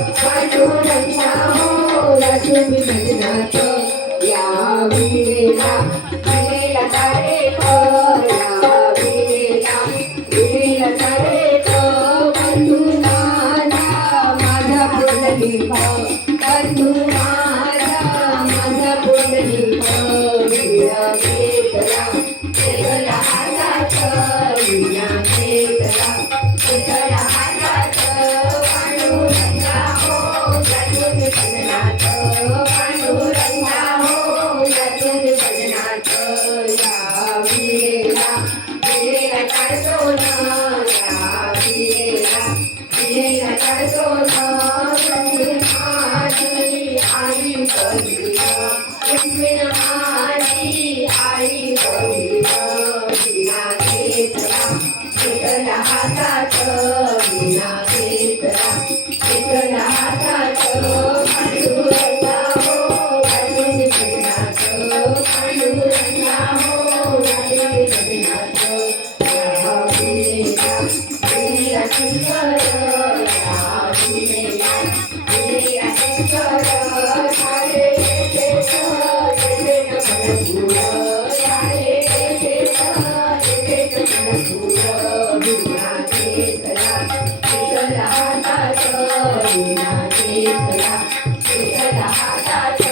पांडुरंगा हो लक्ष्मी भजनात या विरेला विरेला तारे या विरेला तारे बंधुनाला माझा पुंडलिक बंधुनाला माझा पुंडलिक विरा केतला केतला हातात विरा केतला केतला हातात पांडुरंगा हो लक्ष्मी भजनात पांडुरंगा हो लक्ष्मी भजनात या विरेला विरेला काढतो ना या विरेला विरेला काढतो ना लक्ष्मी माझी आई बहिणा लक्ष्मी माझी आई बहिणा विना घेतला घेतला हातात विना घेतला घेतला हातात पांडुरंगा हो लक्ष्मी भजनात पांडुरंगा हो लक्ष्मी भजनात या विरेला विरेला सुंदर या विरेला विरेला सुंदर झाले ते मनपूर झाले ते मनपूर विना घेतला घेतला हातात विना घेतला घेतला हातात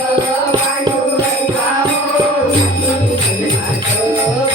पांडुरंगा हो लक्ष्मी भजनात